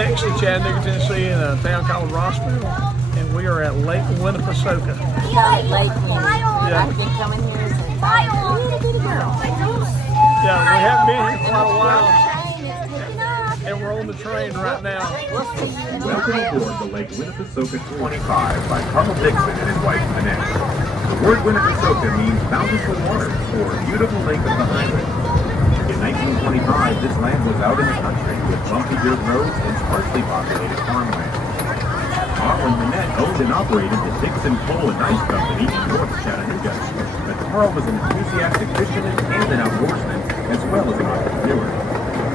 next to Chattanooga, Tennessee, in a town called Rossville, and we are at Lake Winnepesaukah. We call it Lake Winnie. Yeah. I've been coming here since I was a little bitty girl. Yeah, we haven't been here for quite a while, and we're on the train right now. Welcome aboard the Lake Winnepesaukah 25 by Carl Dixon and his wife, Annette. The word Winnepesaukah means bountiful waters, or beautiful lake of the highlands. In 1925, this land was out in the country with bumpy dirt roads and sparsely populated farmland. Carl and Annette owned and operated the Dixon Coal and Ice Company in North Chattanooga, but Carl was an enthusiastic fisherman and an outdoorsman, as well as an entrepreneur.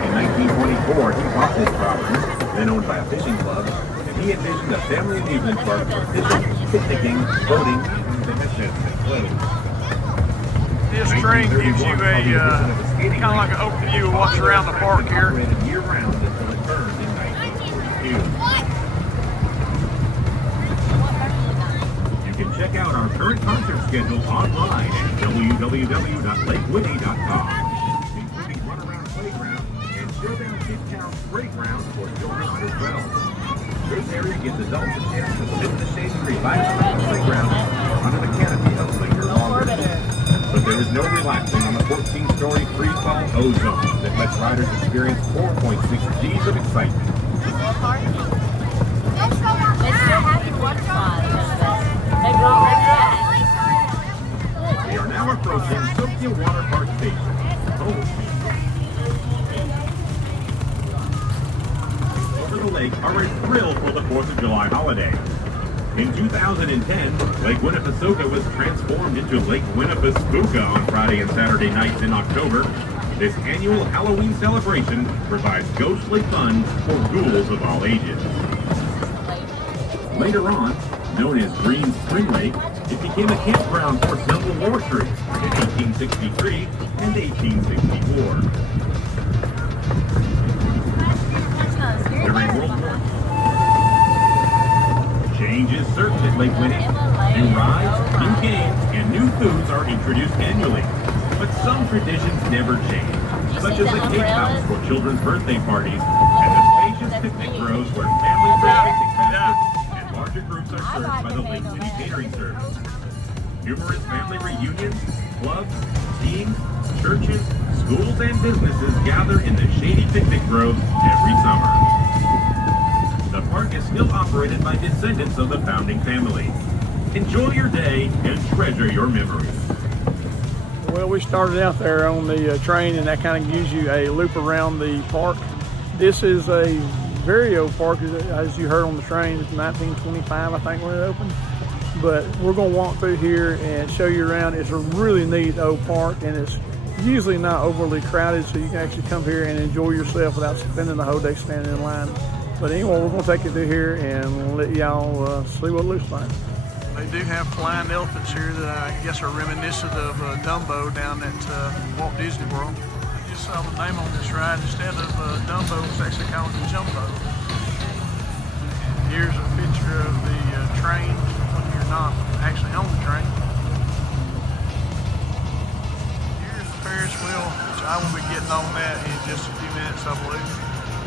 In 1924, he bought this property, then owned by a fishing club, and he envisioned a family amusement park for fishing, picnicking, boating, and clothes. This train gives you a kind of like an overview of what's around the park here. Year-round until it burned in 1942. You can check out our current concert schedule online at www.lakewinnie.com, including run-around playground and showdown kid-town playground for children under 12. This area gives adults a chance to sit in the shade and relax around the playground under the canopy of Lake Winnepesaukah. But there is no relaxing on the 14-story free-fall ozone that lets riders experience 4.6 G's of excitement. We are now approaching Soak Ya Waterpark Station. Over the lake are a thrill for the 4th of July holiday. In 2010, Lake Winnepesaukah was transformed into Lake Winnepesaukah on Friday and Saturday nights in October. This annual Halloween celebration provides ghostly fun for ghouls of all ages. Later on, known as Green Spring Lake, it became a campground for Civil War troops in 1863 and 1864. During World War II, change is certain at Lake Winnie. New rides, new games, and new foods are introduced annually. But some traditions never change, such as the cake house for children's birthday parties and the spacious picnic groves where families bring picnic baskets and larger groups are served by the Lake Winnie catering service. Numerous family reunions, clubs, teams, churches, schools, and businesses gather in the shady picnic groves every summer. The park is still operated by descendants of the founding family. Enjoy your day and treasure your memories. Well, we started out there on the train, and that kind of gives you a loop around the park. This is a very old park, as you heard on the train. It's 1925, I think, when it opened. But we're going to walk through here and show you around. It's a really neat old park, and it's usually not overly crowded, so you can actually come here and enjoy yourself without spending the whole day standing in line. But anyway, we're going to take you through here and let y'all see what it looks like. They do have flying elephants here that I guess are reminiscent of Dumbo down at Walt Disney World. I just saw the name on this ride. Instead of Dumbo, it's actually called the Jumbo. And here's a picture of the train when you're not actually on the train. Here's the Ferris wheel, which I will be getting on that in just a few minutes, I believe.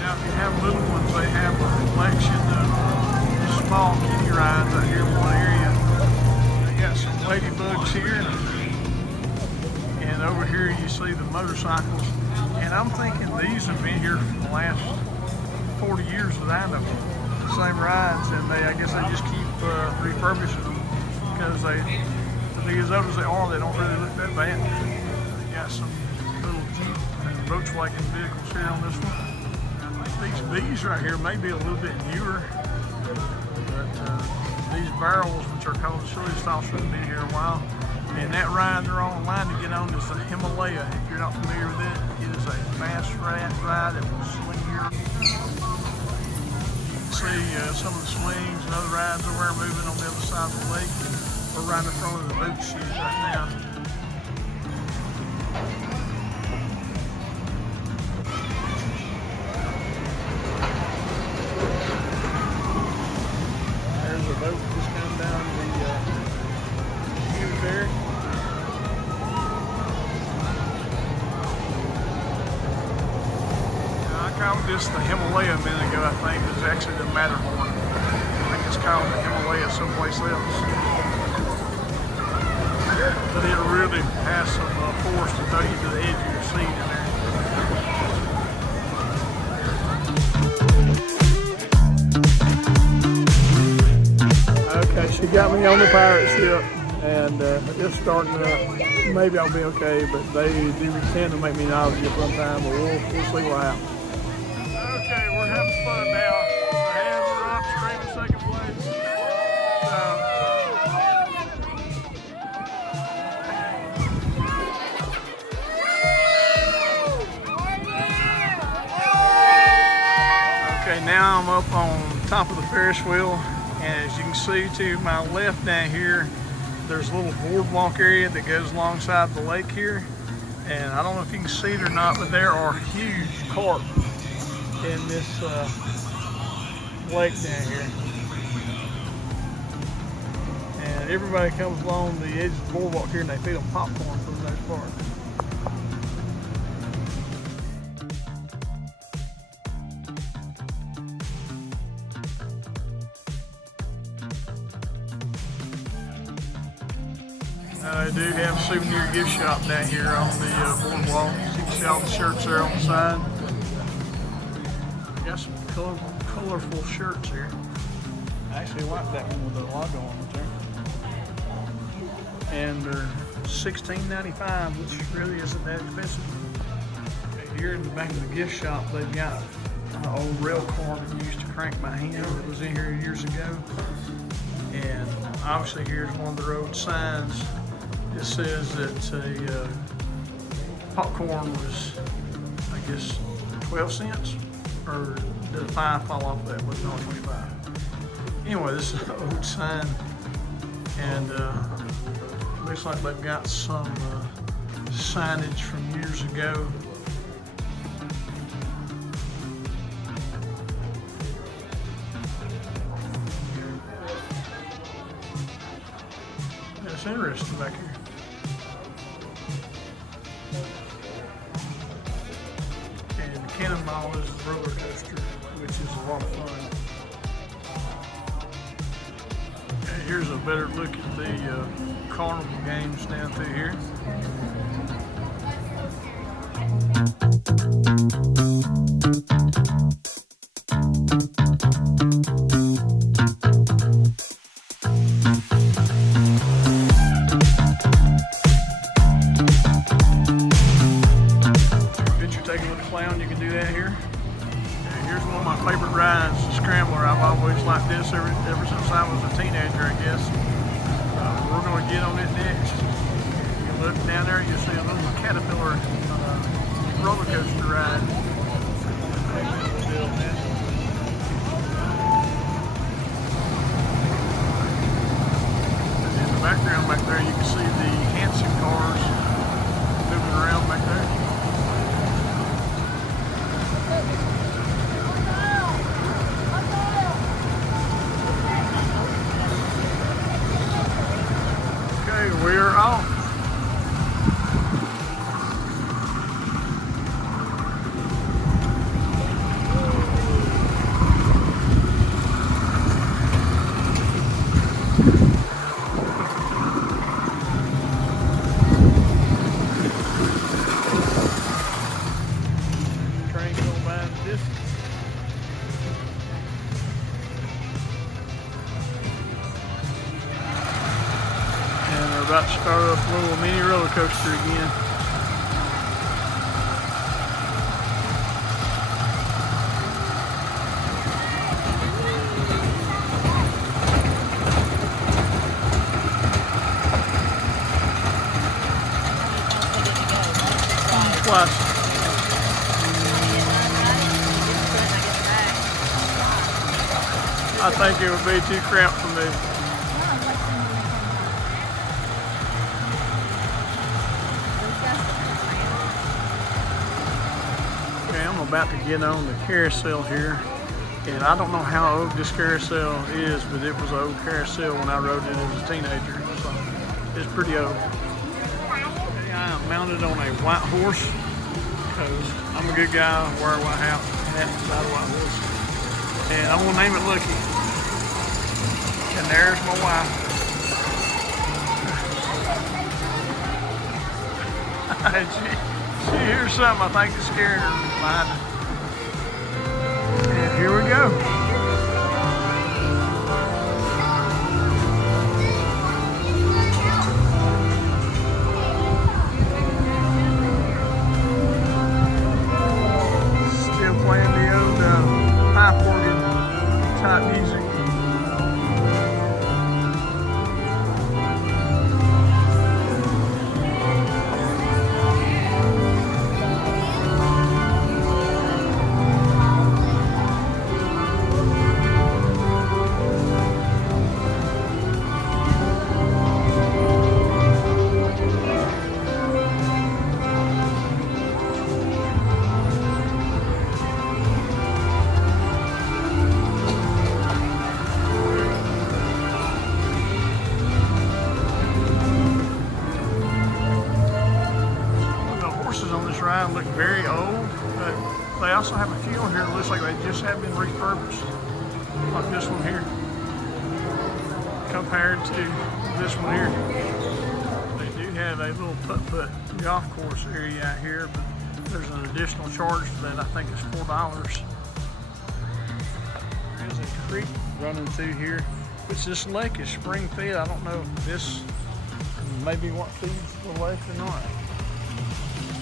Now, if you have little ones, they have a collection of small kiddie rides out here in one area. They got some ladybugs here, and over here you see the motorcycles. And I'm thinking these have been here for the last 40 years that I know. The same rides, and I guess they just keep refurbishing them because to be as old as they are, they don't really look that bad. They got some little Jeep and Volkswagen vehicles here on this one. These bees right here may be a little bit newer, but these barrels, which are called chili sauce, have been here a while. And that ride they're on the line to get on is the Himalaya. If you're not familiar with it, it is a fast ride that will swing you. You can see some of the swings and other rides over there moving on the other side of the lake. We're right in front of the boat shoes right now. Boat just come down the chute there. Now, I called this the Himalaya a minute ago ago, I think. It was actually the Matterhorn. I think it's called the Himalaya someplace else. But it really has some force to throw you to the edge of your seat in there. Okay, she got me on the pirate ship, and it's starting up. Maybe I'll be okay, but they do tend to make me nauseous sometimes, but we'll see what happens. Okay, we're having fun now. Our hands are up, screaming second place. Okay, now I'm up on top of the Ferris wheel, and as you can see to my left down here, there's a little boardwalk area that goes alongside the lake here. And I don't know if you can see it or not, but there are huge carp in this lake down here. And everybody comes along the edge of the boardwalk here and they feed them popcorn for the most part. I do have a souvenir gift shop down here on the boardwalk. You can see all the shirts there on the side. Got some colorful shirts here. I actually like that one with the logo on it there. And they're $16.95, which really isn't that expensive. Okay, here in the back of the gift shop, they've got an old rail car that used to crank by hand that was in here years ago. And obviously here's one of the road signs. It says that popcorn was, I guess, 12 cents, or did a 5 fall off that? Was it only 25? Anyway, this is an old sign, and looks like they've got some signage from years ago. That's interesting back here. And Cannonball is a roller coaster, which is a lot of fun. Okay, here's a better look at the Carnival games down through here. You can do that here. And here's one of my favorite rides, the Scrambler. I've always liked this ever since I was a teenager, I guess. We're going to get on it next. You can look down there, you'll see a little caterpillar roller coaster ride. And in the background back there, you can see the Hanson cars moving around back there. We're off. Train going by in the distance. About to start up a little mini roller coaster again. Plus, I think it would be too cramped for me. I'm about to get on the carousel here, and I don't know how old this carousel is, but it was an old carousel when I rode it as a teenager, so it's pretty old. Okay, I am mounted on a white horse because I'm a good guy, wear a white hat beside a white horse. And I'm gonna name it Lucky. And there's my wife. she hears something I think is scaring her mind. And here we go. Still playing the old pipe organ type music. Look very old, but they also have a few on here that looks like they just have been refurbished, like this one here, compared to this one here. They do have a little putt-putt golf course area out here, but there's an additional charge for that. I think it's $4. There's a creek running through here, which this lake is spring fed. I don't know if this may be what feeds the lake or not.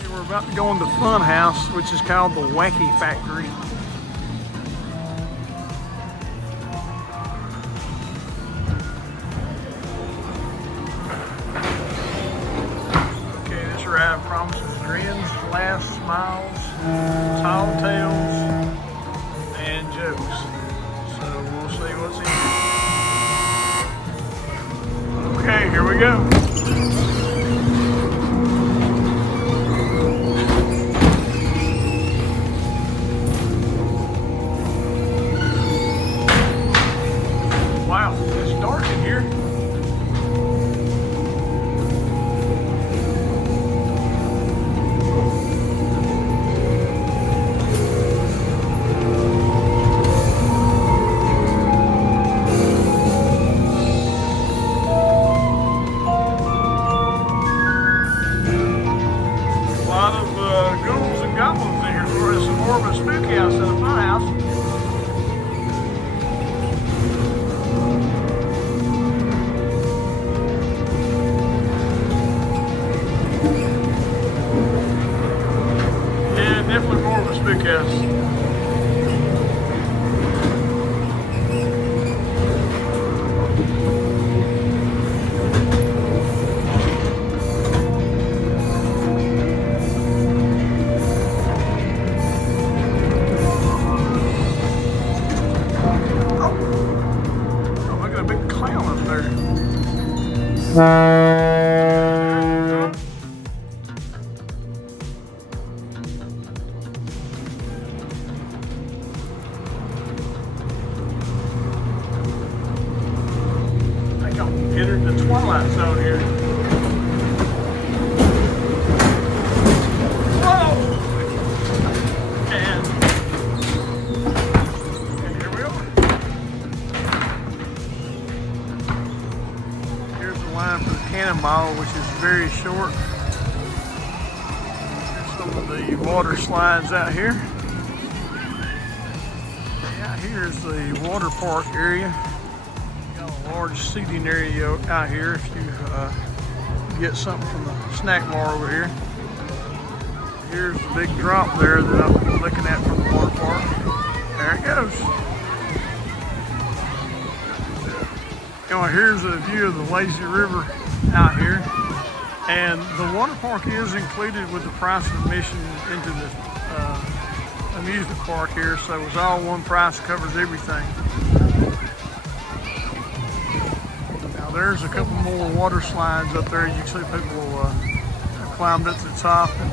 We're about to go in the fun house, which is called the Wacky Factory. Okay, this ride promises grins, laughs, smiles, tall tales, and jokes. So we'll see what's in here. Okay, here we go. Definitely more of a spook house. Oh, look at a big clown up there. Entered the Twilight Zone here. Whoa! And here we are. Here's the line for the Cannonball, which is very short. Here's some of the water slides out here. Out here is the water park area. Large seating area out here if you get something from the snack bar over here. Here's the big drop there that I'm looking at from the water park. There it goes. Now here's a view of the lazy river out here. And the water park is included with the price of admission into the amusement park here, so it's all one price, covers everything. There's a couple more water slides up there. You can see people climbed up to the top, and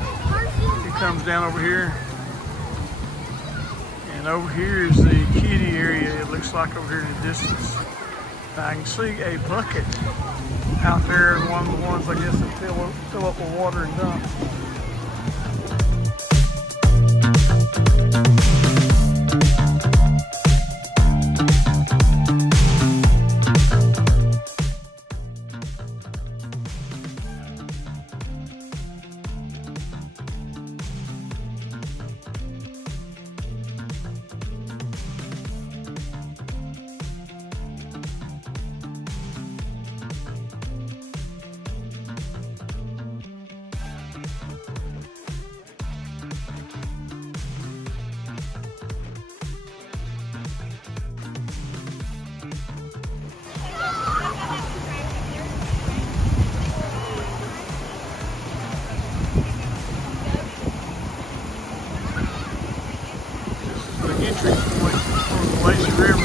it comes down over here. And over here is the kiddie area, it looks like over here in the distance. I can see a bucket out there, one of the ones I guess that fill up with water and dump.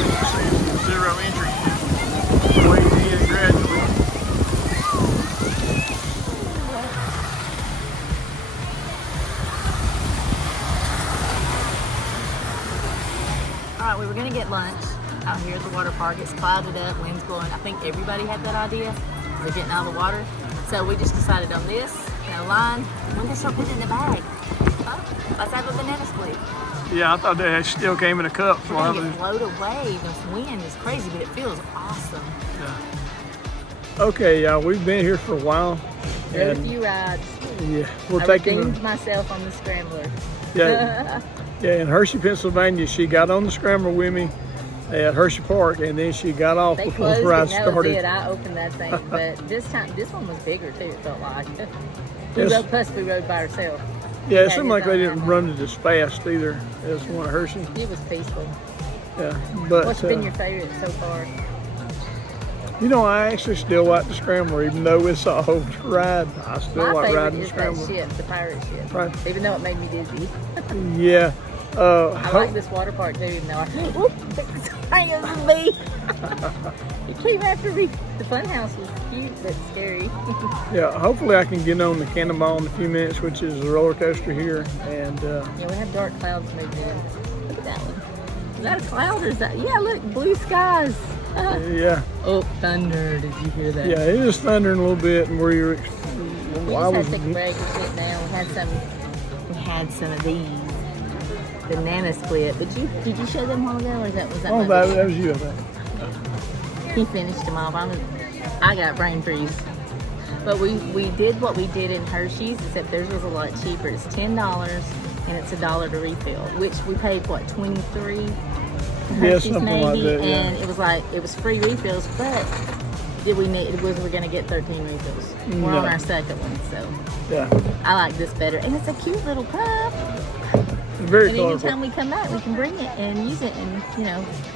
see zero entry in. Wade in gradually. Alright, we were gonna get lunch out here at the water park. It's clouded up, wind's blowing. I think everybody had that idea. They're getting out of the water. So we just decided on this, no line. When they start putting it in the bag? Oh, let's have a banana split. Yeah, I thought they still came in a cup. We're gonna get blown away. This wind is crazy, but it feels awesome. Yeah. Okay, y'all, we've been here for a while. There are a few rides. Yeah, we're I taking. redeemed myself on the Scrambler. Yeah, yeah. In Hershey, Pennsylvania, she got on the Scrambler with me at Hershey Park, and then she got off They before closed the ride it, that started. was it. I opened that thing, but this one was bigger too. It felt like. Yes. Plus, we rode by ourselves. Yeah, it Had seemed his like they own didn't iPad. run it as fast either as one at Hershey. It was peaceful. Yeah, but What's been your favorite so far? you know, I actually still like the Scrambler, even though it's a whole ride. I still My like favorite riding the is that Scrambler. ship, the pirate ship. Right. Even though it made me dizzy. Yeah. I like this water park too, even though I was me. It came after me. The fun house was cute but scary. Yeah, hopefully I can get on the Cannonball in a few minutes, which is a roller coaster here. And Yeah, we have dark clouds moving in. Look at that one. Is that a cloud or is that? Yeah, look, blue skies. yeah, Oh, thunder. Did you hear that? yeah, it is thundering a little bit, and We just had to take a break and sit down. We had some of these banana split. Did you show them a while ago, or was that Oh, my that was you, I think. He finished them off. I got brain freeze. But we did what we did in Hershey's, except theirs was a lot cheaper. It's $10 and it's $1 to refill, which we paid what, $23? Yeah, Hershey's something maybe, like that, yeah. and it was free refills, but was we gonna get 13 refills? We're No. on our second one, so Yeah, I like this better. And it's a cute little cup. very And colorful. anytime we come back, we can bring it and use it, and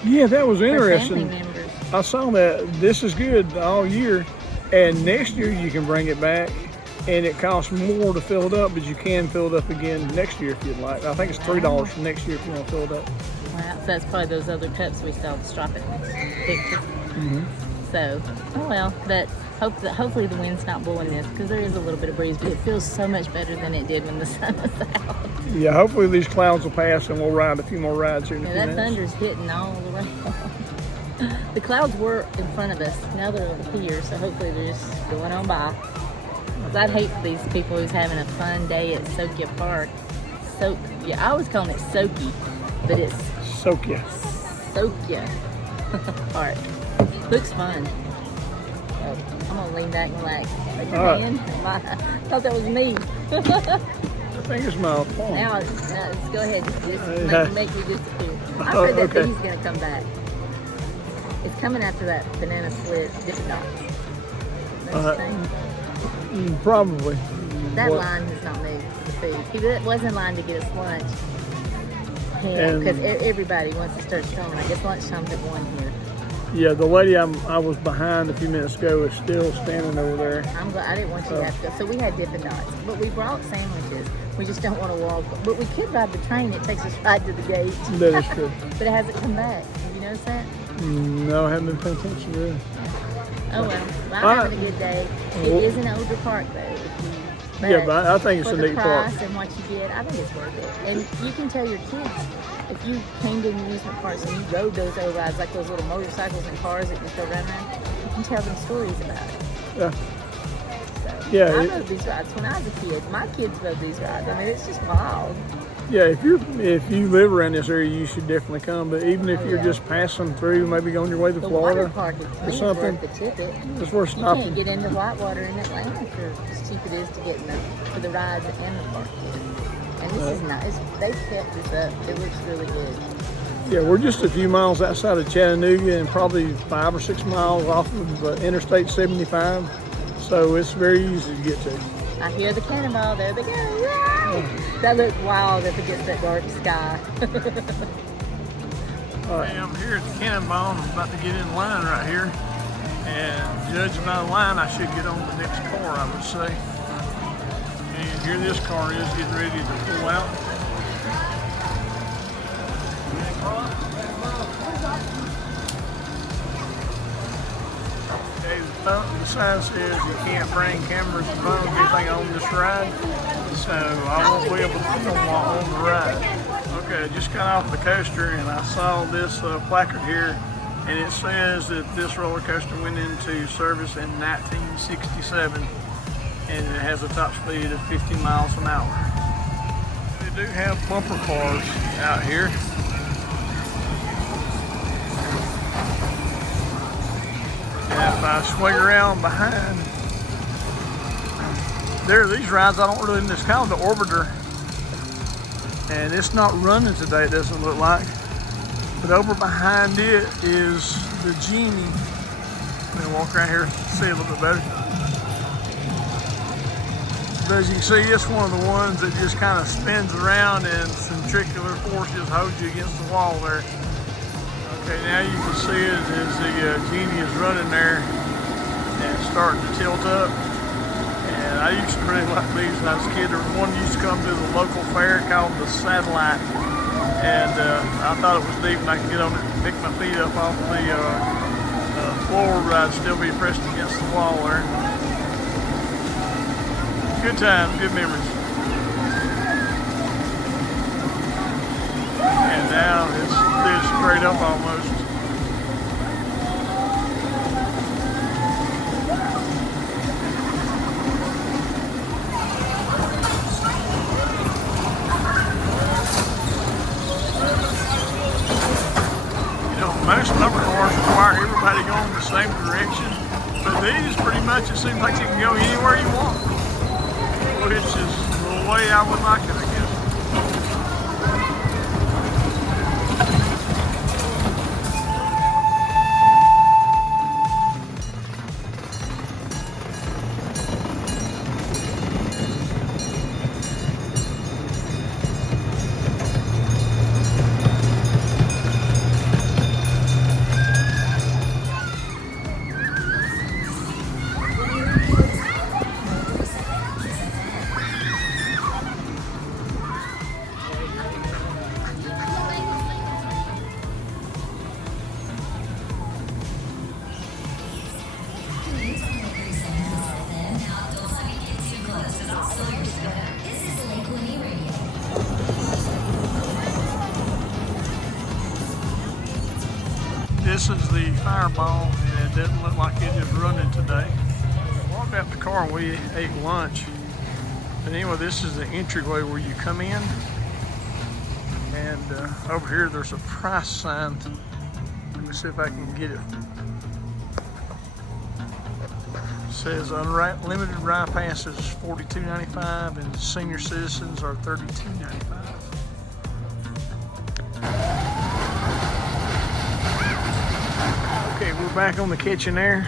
Yeah, that was for family interesting. members. I saw that this is good all year, and next year you can bring it back, and it costs more to fill it up, but you can fill it up again next year if you'd like. I think it's $3 for next year if you want to fill it up. Well, so that's probably those other cups we saw, the Strop It picture. Mm-hmm. So, oh well, but hopefully the wind's not blowing this, because there is a little bit of breeze, but it feels so much better than it did when the sun was out. Yeah, hopefully these clouds will pass, and we'll ride a few more rides here in a Yeah, few that minutes. thunder's hitting all the way. The clouds were in front of us, now they're over here, so hopefully they're just going on by. 'Cause I'd hate for these people who's having a fun day at Soak Ya Park. I always call it Soaky, but it's Soak Ya. Soak Ya Park. Looks fun. So I'm gonna lean back and relax. Like your All right. hand. I thought that was me. I think it's my phone. Now let's go ahead. Just Yeah. make me disappear. I Oh, said that okay. thing's gonna come back. It's coming after that banana split Dippin' Dots. Don't you think? Probably. That What- line has not moved for the food. He wasn't in line to get us lunch. And- Because everybody, once it starts going, I guess lunchtime's at 1 here. Yeah, the lady I was behind a few minutes ago is still standing over there. I'm glad I didn't want you to have to go. So we had Dippin' Dots, but we brought sandwiches. We just don't want to walk. But we could ride the train. It takes us right to the gate. That is true. But it hasn't come back. Have you noticed that? No, I haven't been paying attention really. Oh well. I'm having a good day. It is an older park though. Yeah, but I think it's for a the neat park. price and what you get, I think it's worth it. And you can tell your kids, if you came to amusement parks and you rode those old rides, like those little motorcycles and cars that just go around, you can tell them stories about it. Yeah. So, Yeah, I it- rode these rides when I was a kid. My kids rode these rides. I mean, it's just wild. Yeah, if you live around this area, you should definitely come. But even if Oh, you're yeah. just passing through, maybe on your way to The Florida, water park is something. worth the ticket. it's worth You can't stopping. get into Whitewater in Atlanta for as cheap it is to get for the rides and the park. And this is nice. They've kept this up. It looks really good. Yeah, we're just a few miles outside of Chattanooga and probably 5 or 6 miles off of Interstate 75. So it's very easy to get to. I hear the Cannonball. There they go. Yay! That looks wild if it gets that dark sky. Hey, I'm here at the Cannonball. I'm about to get in line right here. And judging by the line, I should get on the next car, I would say. And here this car is getting ready to pull out. The sign says you can't bring cameras and phones, anything on this ride, so I won't be able to film while on the ride. Okay, I just got off the coaster and I saw this placard here, and it says that this roller coaster went into service in 1967, and it has a top speed of 50 miles an hour. They do have bumper cars out here. And if I swing around behind, there are these rides I don't really, it's kind of the Orbiter. And it's not running today, it doesn't look like. But over behind it is the Genie. Let me walk around here and see a little bit better. But as you can see, it's one of the ones that just kind of spins around and centrifugal force just holds you against the wall there. Okay, now you can see it as the Genie is running there and starting to tilt up. And I used to really like these when I was a kid. There was one that used to come to the local fair called the Satellite. And I thought it was neat when I could get on it and pick my feet up off the floor, but I'd still be pressed against the wall there. Good times, good memories. And now it's straight up almost. Most bumper cars require everybody going the same direction, but these pretty much it seems like you can go anywhere you want, which is the way I would like it, I guess. This is the Fireball, and it doesn't look like it is running today. I walked out the car and we ate lunch. But anyway, this is the entryway where you come in. And over here there's a price sign. Let me see if I can get it. It says unlimited ride passes $42.95 and senior citizens are $32.95. Okay, we're back on the kitchen air.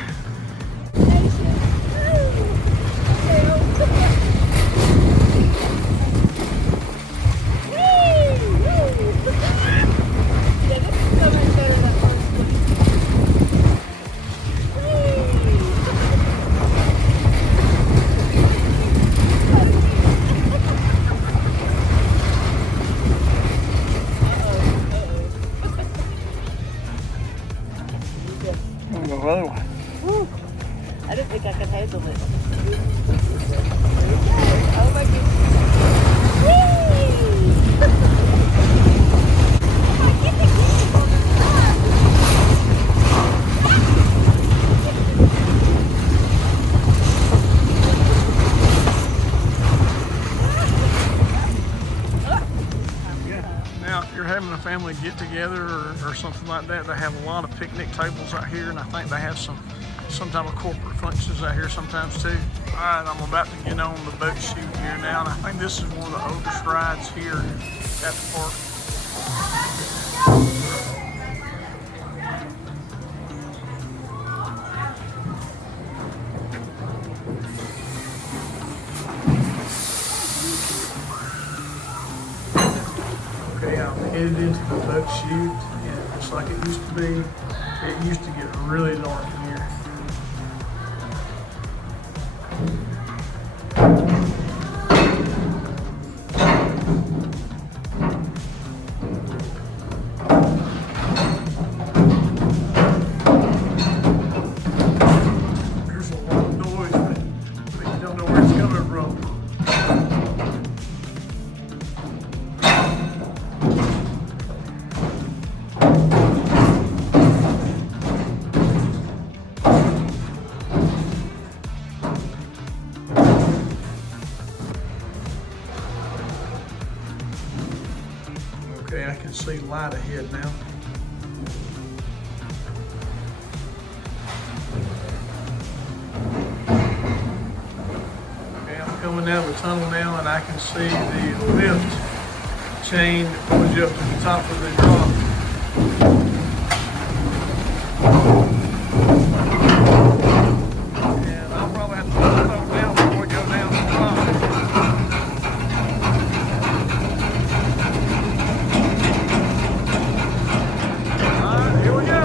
Whoa. Woo. I didn't think I could handle it. Oh my goodness. Now, if you're having a family get together or something like that, they have a lot of picnic tables out here, and I think they have some type of corporate functions out here sometimes too. All right, I'm about to get on the boat chute here now, and I think this is one of the oldest rides here at the park. Okay, I'm headed into the boat chute, and just like it used to be, it used to get really dark in here. light ahead now. Okay, I'm coming out of the tunnel now, and I can see the lift chain that pulls you up to the top of the drop. And I'll probably have to put it over down before we go down the drop. Alright, here we go.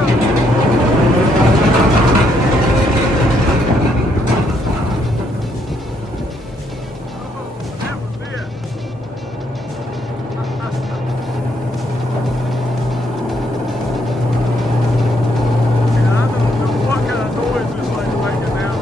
That was it. Yeah, I don't know what kind of noise this thing's making now.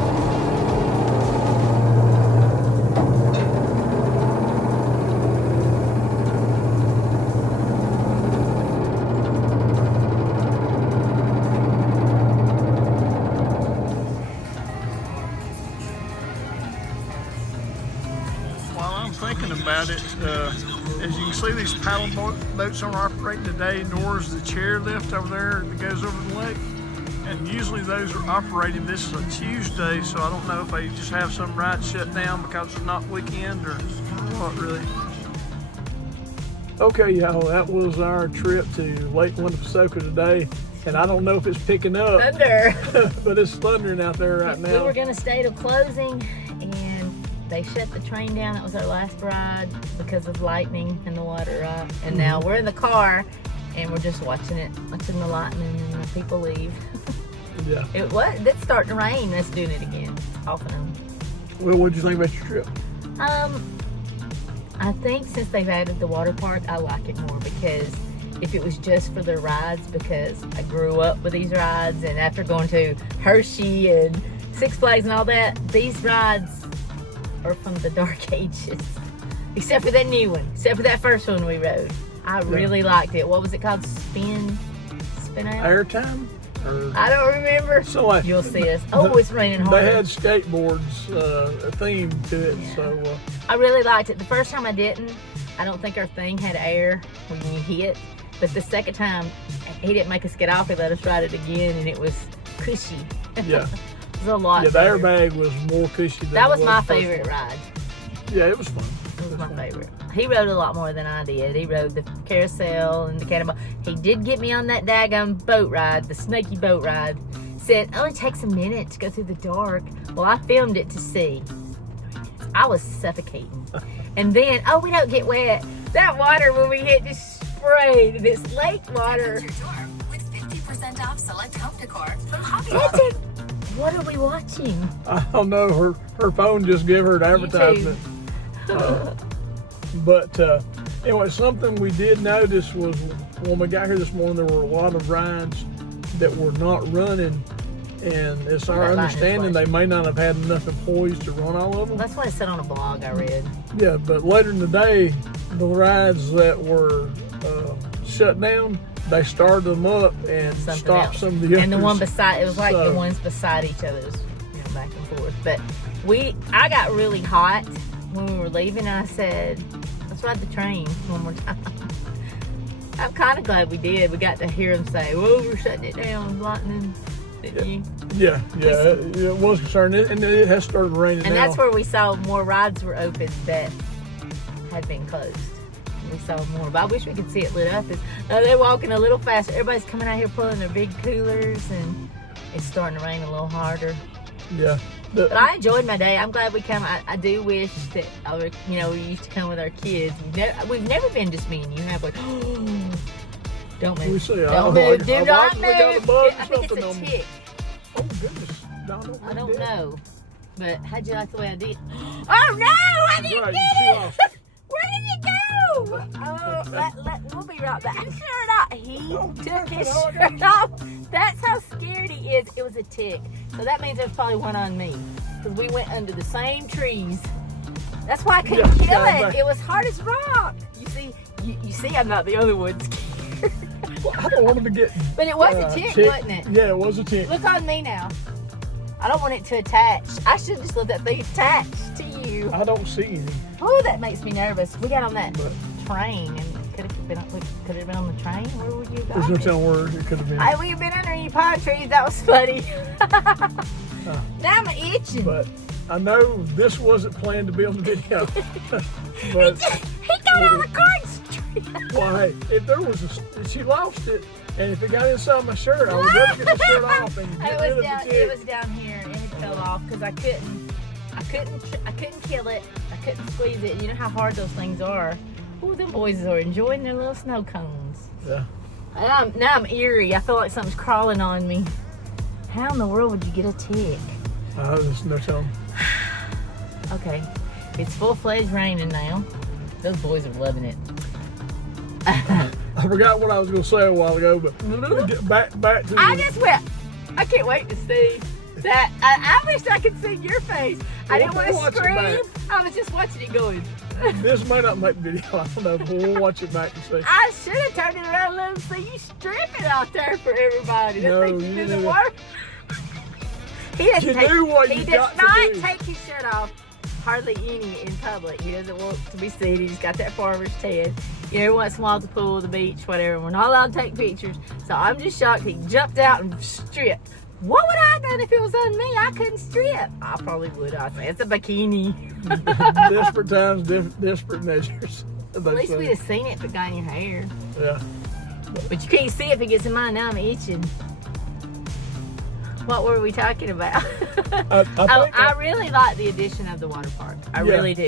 While I'm thinking about it, as you can see, these paddle boats aren't operating today, nor is the chairlift over there that goes over the lake. And usually those are operating. This is a Tuesday, so I don't know if they just have some rides shut down because it's not weekend or what, really. Okay, y'all, that was our trip to Lake Winnepesaukah today. And I don't know if it's picking up. Thunder. But it's thundering out there right now. We were gonna stay till closing, and they shut the train down. That was our last ride because of lightning in the water, right? And now we're in the car, and we're just watching the lightning, and the people leave. Yeah. It's starting to rain. It's doing it again, off and on. Well, what did you think about your trip? I think since they've added the water park, I like it more, because if it was just for the rides, because I grew up with these rides, and after going to Hershey and Six Flags and all that, these rides are from the dark ages. Except for that new one, except for that first one we rode. I really liked it. What was it called? Spin out? Airtime? I don't remember. So you'll see us. Oh, it's raining hard. They had skateboards themed to it, so I really liked it. The first time I didn't. I don't think our thing had air when you hit. But the second time, he didn't make us get off. He let us ride it again, and it was cushy. yeah. It was a lot. Yeah, the airbag was more cushy than that was my the first favorite one. ride. Yeah, it was fun. It was my favorite. He rode a lot more than I did. He rode the Carousel and the Cannonball. He did get me on that daggum boat ride, the snaky boat ride. Said, oh, it takes a minute to go through the dark. Well, I filmed it to see. I was suffocating. And then, oh, we don't get wet. That water when we hit just sprayed. This lake water. With 50% off select home decor from Hobby What are we watching? I don't know. Her phone just gave her an advertisement. But anyway, something we did notice was when we got here this morning, there were a lot of rides that were not running, and it's our understanding they may not have had enough employees to run all of them. That's what it said on a blog I read. Yeah, but later in the day, the rides that were shut down, they started them up and stopped some of the others. And the one beside, it was like the ones beside each other, was, back and forth. But I got really hot when we were leaving, and I said, let's ride the train one more time. I'm kind of glad we did. We got to hear them say, whoa, we're shutting it down, lightning. Didn't you? Yeah, it was concerning, and it has started raining and now. that's where we saw more rides were open that had been closed. We saw more, but I wish we could see it lit up. They're walking a little faster. Everybody's coming out here pulling their big coolers, and it's starting to rain a little harder. Yeah. But I enjoyed my day. I'm glad we come. I do wish that we used to come with our kids. We've never been just me and you. Have like, don't move. Don't move. Do not move. I think it's a tick. Oh goodness. I don't know. But how'd you like the way I did? Oh no! I didn't get it. Where did it go? Oh, we'll be right back. Sure not. He took his shirt off. That's how scared he is. It was a tick. So that means there's probably one on me. Because we went under the same trees. That's why I couldn't kill it. It was hard as rock. You see, I'm not the only one scared. Well, I don't want him to get. But it was a tick, wasn't it? Yeah, it was a tick. Look on me now. I don't want it to attach. I should just let that thing attach to you. I don't see any. Oh, that makes me nervous. We got on that train and could have been on the train. Where would you go? There's no telling where it could have been. We have been under any pine trees. That was funny. Now I'm itching. But I know this wasn't planned to be on the video. But he got out of the car and straight. well, hey, if there was she lost it, and if it got inside my shirt, I would never get the shirt off and get rid of the tick. It was down here and it fell off because I couldn't kill it. I couldn't squeeze it. You know how hard those things are. Ooh, them boys are enjoying their little snow cones. Yeah. Now I'm eerie. I feel like something's crawling on me. How in the world would you get a tick? There's no telling. Okay, it's full-fledged raining now. Those boys are loving it. I forgot what I was going to say a while ago, but back to I just went. I can't wait to see that. I wish I could see your face. I didn't want to scream. I was just watching it going. This may not make the video. I don't know, but we'll watch it back and see. I should have turned it around a little so you strip it out there for everybody. No, That makes you you do didn't. the work. He doesn't You does not take his shirt off hardly any in public. He doesn't want to be seen. He's got that farmer's tan. Every once in a while at the pool, the beach, whatever. We're not allowed to take pictures. So I'm just shocked he jumped out and stripped. What would I have done if it was on me? I couldn't strip. I probably would. I'd say it's a bikini. Desperate times, desperate measures. At least we'd have seen it if it got in your hair. Yeah. But you can't see it if it gets in mine. Now I'm itching. What were we talking about? I really like the addition of the water park. I really do.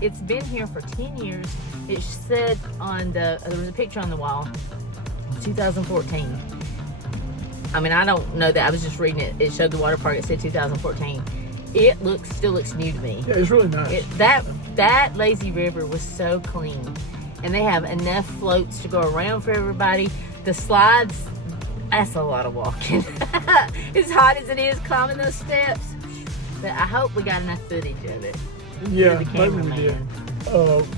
It's been here for 10 years. It said there was a picture on the wall, 2014. I mean, I don't know that. I was just reading it. It showed the water park. It said 2014. It still looks new to me. Yeah, it's really nice. That lazy river was so clean. And they have enough floats to go around for everybody. The slides, that's a lot of walking. As hot as it is climbing those steps. But I hope we got enough footage of it. Yeah, maybe we did.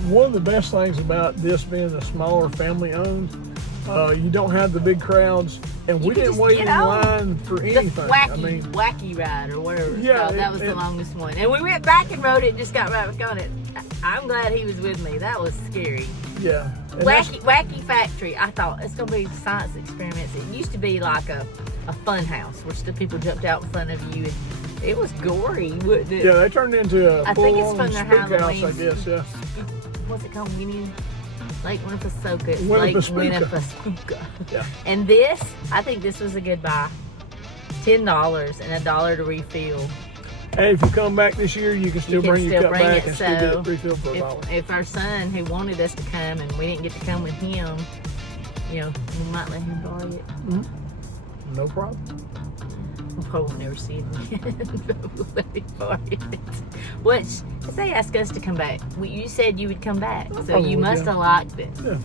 One of the best things about this being a smaller family owned, you don't have the big crowds, and we didn't wait in line for anything. Wacky ride or whatever. Yeah, that was the longest one. And we went back and rode it and just got right back on it. I'm glad he was with me. That was scary. Yeah. Wacky Factory. I thought it's gonna be science experiments. It used to be like a fun house where the people jumped out in front of you. And it was gory, wouldn't it? Yeah, they turned into a full-on from their spook house, I guess. Yeah. What's it called? Lake Winnepesaukah. It's Winnepesaukah. Lake Winnepesaukah. Yeah. And I think this was a good buy. $10 and $1 to refill. And if you come back this year, you can still bring your cup back and still get it refilled for $1. If our son who wanted us to come and we didn't get to come with him, we might let him borrow it. Mm-hmm. No problem. We'll probably never see it again, but we'll let him borrow it. Which, if they ask us to come back, you said you would come back, so you must have liked it. Yeah.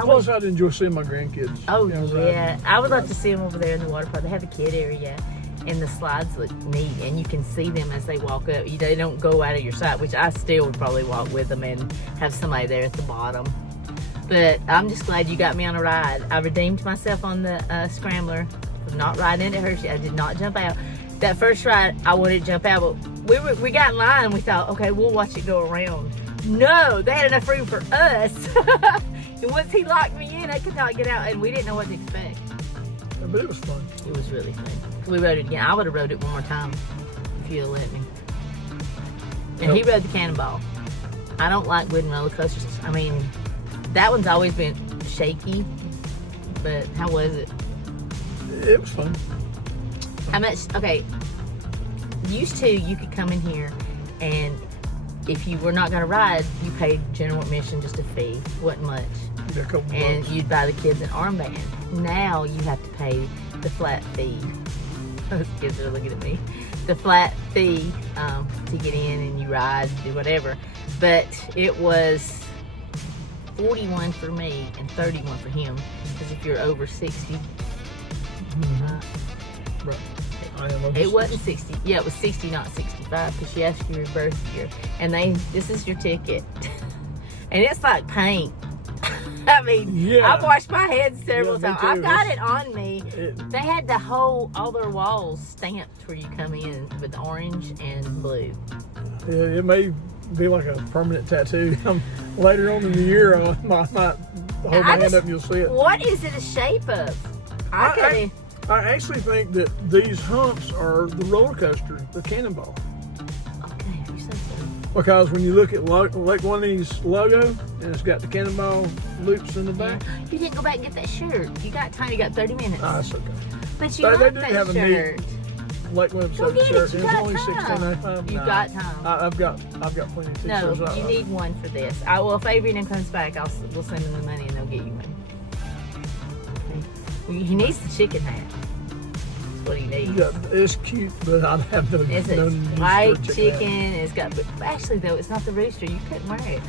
Plus, I'd enjoy seeing my grandkids. Oh, yeah. I would love to see them over there in the water park. They have a kid area. And the slides look neat, and you can see them as they walk up. They don't go out of your sight, which I still would probably walk with them and have somebody there at the bottom. But I'm just glad you got me on a ride. I redeemed myself on the Scrambler. Not riding into Hershey. I did not jump out. That first ride, I wanted to jump out, but we got in line and we thought, okay, we'll watch it go around. No, they had enough room for us. And once he locked me in, I could not get out, and we didn't know what to expect. Yeah, but it was fun. It was really fun. We rode it again. I would have rode it one more time if you'd have let me. And he rode the Cannonball. I don't like wooden roller coasters. I mean, that one's always been shaky, but how was it? It was fun. How much? Okay, used to you could come in here, and if you were not going to ride, you paid general admission, just a fee. Wasn't much. Yeah, a couple and bucks. You'd buy the kids an armband. Now you have to pay the flat fee. Those kids are looking at me. The flat fee to get in, and you ride, do whatever. But it was $41 for me and $31 for him, because if you're over 60. Right. I am over It wasn't 60. Yeah, it was 60, not 65, because she asked you your birth year. And this is your ticket. And it's like paint. I mean, I've washed my head several times. I've got it on me. They had all their walls stamped where you come in with orange and blue. Yeah, it may be like a permanent tattoo. Later on in the year, I might hold my hand up and you'll see it. What is it a shape of? I actually think that these humps are the roller coaster, the Cannonball. Okay, you said so. Because when you look at Lake Winnie's logo, and it's got the Cannonball loops in the back. You didn't go back and get that shirt. You got time. You got 30 minutes. That's okay. But you They like do that have a shirt. neat Lake Go Winnepesaukah get shirt. it. You It's got only time. $16.95. You got time. I've got plenty of t-shirts. No, you need one for this. Well, if Adrian comes back, we'll send him the money and they'll get you one. He needs the chicken hat. That's what he needs. Yeah, it's cute, but I have no. It's no a use for white hat. chicken. It's got. But actually, though, it's not the rooster. You couldn't wear it.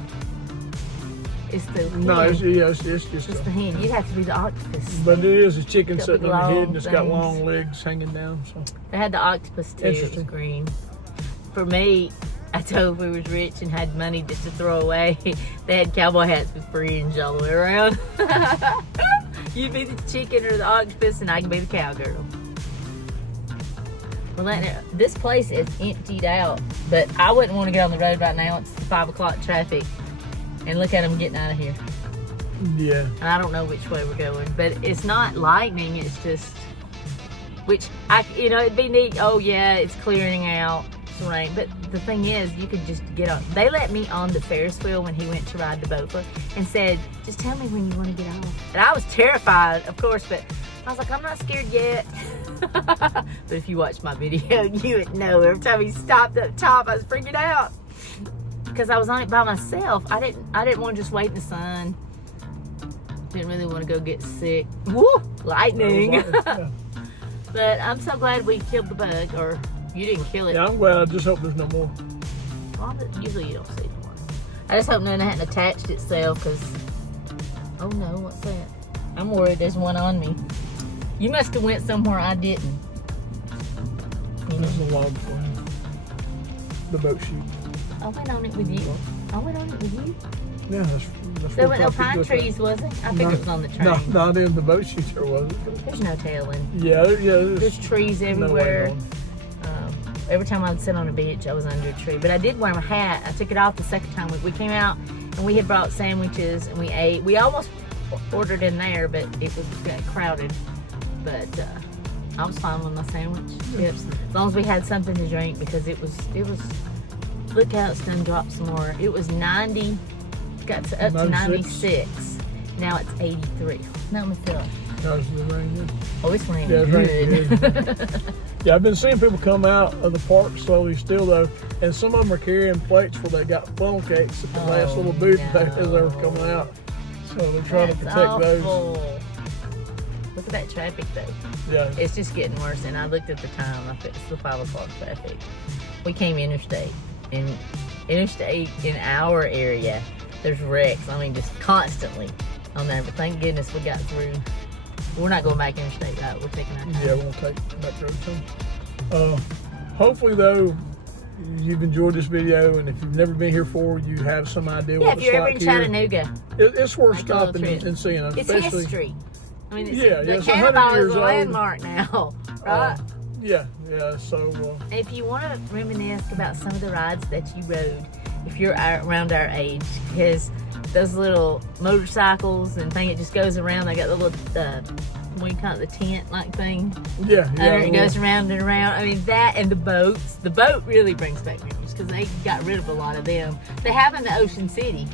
It's the hen. No, it's just It's the hen. You'd have to be the octopus. But it is a chicken Got sitting big on the head, long and it's got things. long legs hanging down. So They had the octopus too. It was Interesting. green. For me, I told we was rich and had money just to throw away. They had cowboy hats with fringe all the way around. You be the chicken or the octopus, and I can be the cowgirl. Well, this place is emptied out, but I wouldn't want to get on the road right now. It's 5 o'clock traffic, and look at them getting out of here. yeah, And I don't know which way we're going, but it's not lightning. It's just, it'd be neat. Oh yeah, it's clearing out. It's rain. But the thing is, you could just get on. They let me on the Ferris wheel when he went to ride the boat and said, just tell me when you want to get off. And I was terrified, of course, but I was like, I'm not scared yet. But if you watch my video, you would know every time he stopped up top, I was freaking out. Because I was on it by myself. I didn't want to just wait in the sun. Didn't really want to go get sick. Woo! Lightning. yeah. But I'm so glad we killed the bug, or you didn't kill it. Yeah, I'm glad. I just hope there's no more. Well, usually you don't see one. I just hope none hadn't attached itself, because, oh no, what's that? I'm worried there's one on me. You must have went somewhere I didn't. There's a log for you. The boat chute. I went on it with you. I went on it with you. Yeah, that's There what were no I thought pine you trees, said. was it? I figured it was on the train. No, not in the boat chute there was it. There's no tailing. Yeah, There's trees no way everywhere. on. Every time I'd sit on a bench, I was under a tree. But I did wear my hat. I took it off the second time. We came out and we had brought sandwiches and we ate. We almost ordered in there, but it got crowded. But I was fine with my sandwich chips, as long as we had something to drink, because it was. Look how it's done dropped some more. It was 90, got up to 96. Now it's 83. Now I'm feeling. How's the rain? Oh, it's raining Yeah, it's raining good. Yeah, I've been seeing people come out of the park slowly still though, and some of them are carrying plates where they got funnel cakes at the last little booth as they were coming out. So they're trying to protect those. Look at that traffic though. Yeah. It's just getting worse. And I looked at the time. It's the 5 o'clock traffic. We came interstate. And interstate in our area, there's wrecks. I mean, just constantly on there. But thank goodness we got through. We're not going back interstate, right? We're taking our time. Yeah, we'll take back road too. Hopefully though, you've enjoyed this video, and if you've never been here before, you have some idea what Yeah, it's if you're ever like in here. Chattanooga, It's worth Like a little stopping trip. and seeing, it's especially. history. I mean, it's, Yeah, the it's 100 Cannonball years is a old. landmark now, right? Yeah. So If you want to reminisce about some of the rides that you rode, if you're around our age, because those little motorcycles and thing, it just goes around. They got the little, what do you call it, the tent-like thing? yeah. It goes around and around. I mean, that and the boats. The boat really brings back memories, because they got rid of a lot of them. They have in the Ocean City,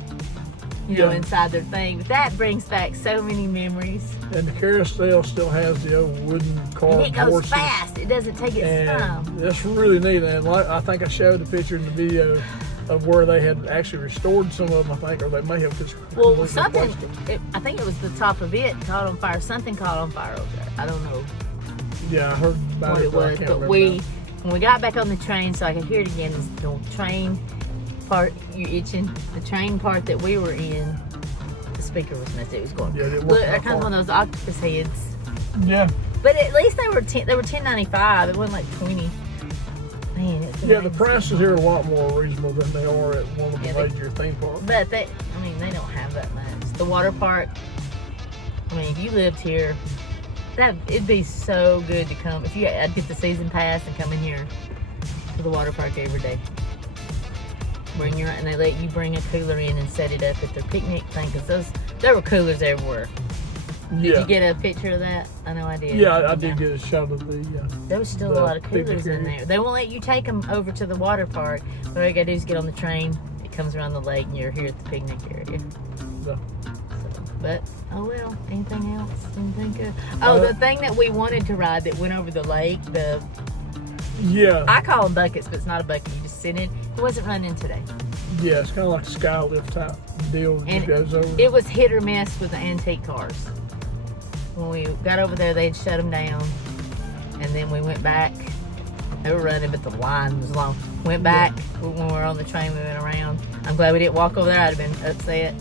you know, Yeah. inside their thing. But that brings back so many memories. And the Carousel still has the old wooden And carved it goes horses. fast. It doesn't take its And time. that's really neat. And like, I think I showed the picture in the video of where they had actually restored some of them, I think, or they may have just Well, completely something, replaced them. I think it was the top of it caught on fire. Something caught on fire over there. I don't know Yeah, I heard about what it, it but I was. can't But remember now. when we got back on the train, so I could hear it again, is the train part, you itching, the train part that we were in, the speaker was messed. It was going, Yeah, it didn't look, work they're that kind of far. one of those octopus heads. Yeah. But at least they were $10.95. It wasn't like 20. Man, it's Yeah, the amazing. prices here are a lot more reasonable than they are at one of the Yeah, they- major theme parks. But they don't have that much. The water park, I mean, if you lived here, it'd be so good to come. I'd get the season pass and come in here to the water park every day. bring your, and they let you bring a cooler in and set it up at their picnic thing, because there were coolers everywhere. Did you get a picture of that? I know I did. Yeah, I did get a shot of the. There was still a lot of coolers in there. They won't let you take them over to the water park. All you gotta do is get on the train. It comes around the lake, and you're here at the picnic area. Yeah. But oh well. Anything else? Anything good? Oh, the thing that we wanted to ride that went over the lake. I call them buckets, but it's not a bucket. You just sit in. It wasn't running today. Yeah, it's kind of like a sky lift type deal that And goes over. It was hit or miss with the antique cars. When we got over there, they'd shut them down, and then we went back. They were running, but the line was long. Went back when we were on the train. We went around. I'm glad we didn't walk over there. I'd have been upset.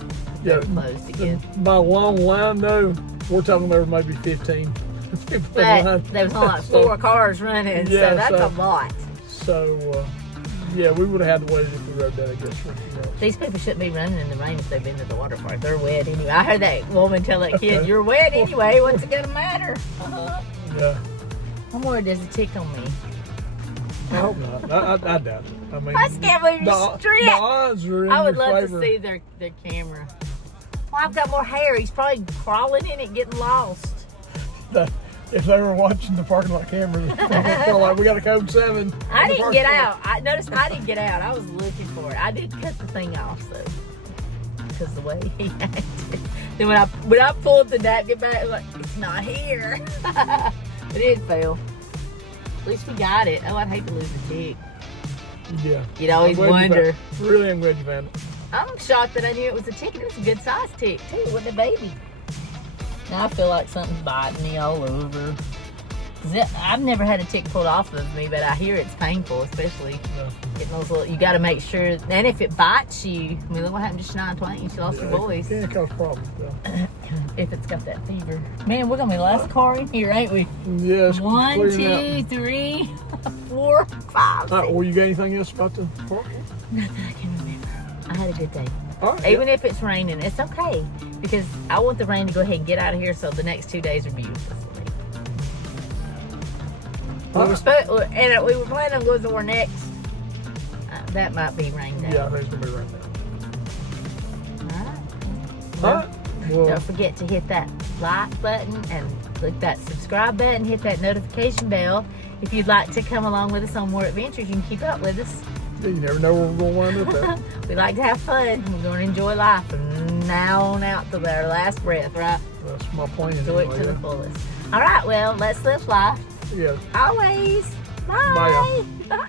They were closed again. By long line, though, we're talking there was maybe 15 people. But there was only like 4 cars running, so that's a lot. So, yeah, we would have had to wait if we rode that, I guess. These people shouldn't be running in the rain if they've been to the water park. They're wet anyway. I heard that woman tell that kid, "You're wet anyway. What's it gonna matter?" Yeah. I'm worried there's a tick on me. I hope not. I doubt it. I mean, I can't believe you're stripped. The odds are in I would your love favor. to see their camera. Well, I've got more hair. He's probably crawling in it, getting lost. If they were watching the parking lot cameras, I feel like we got a code 7. I didn't get out. I noticed I didn't get out. I was looking for it. I did cut the thing off, so because the way he acted. Then when I pulled the napkin back, I was like, it's not here. But it fell. At least we got it. Oh, I'd hate to lose a tick. Yeah. You'd always wonder. Really, I'm glad you found it. I'm shocked that I knew it was a tick. It was a good sized tick too. It wasn't a baby. Now I feel like something's biting me all over. I've never had a tick pulled off of me, but I hear it's painful, especially getting those little. You got to make sure. And if it bites you, I mean, look what happened to Shania Twain. She lost her voice. It can cause problems, though. If it's got that fever. Man, we're gonna be the last car in here, ain't we? Yes. 1, 2, 3, 4, 5. Well, you got anything else about the park? Nothing I can remember. I had a good day. All right, Even if it's raining, it's okay because I want the rain to go ahead and get out of here. So the next 2 days are beautiful for me. And we were planning on going somewhere next. That might be rained out. Yeah, I think it's gonna be right now. All right. Well, Don't forget to hit that like button and click that subscribe button. Hit that notification bell. If you'd like to come along with us on more adventures, you can keep up with us. you never know where we're going to wind up at. We like to have fun. We're going to enjoy life from now on out to our last breath, right? That's my plan. Enjoy it anyway, to the fullest. All right, well, let's live life. Yeah. Always. Bye, Bye.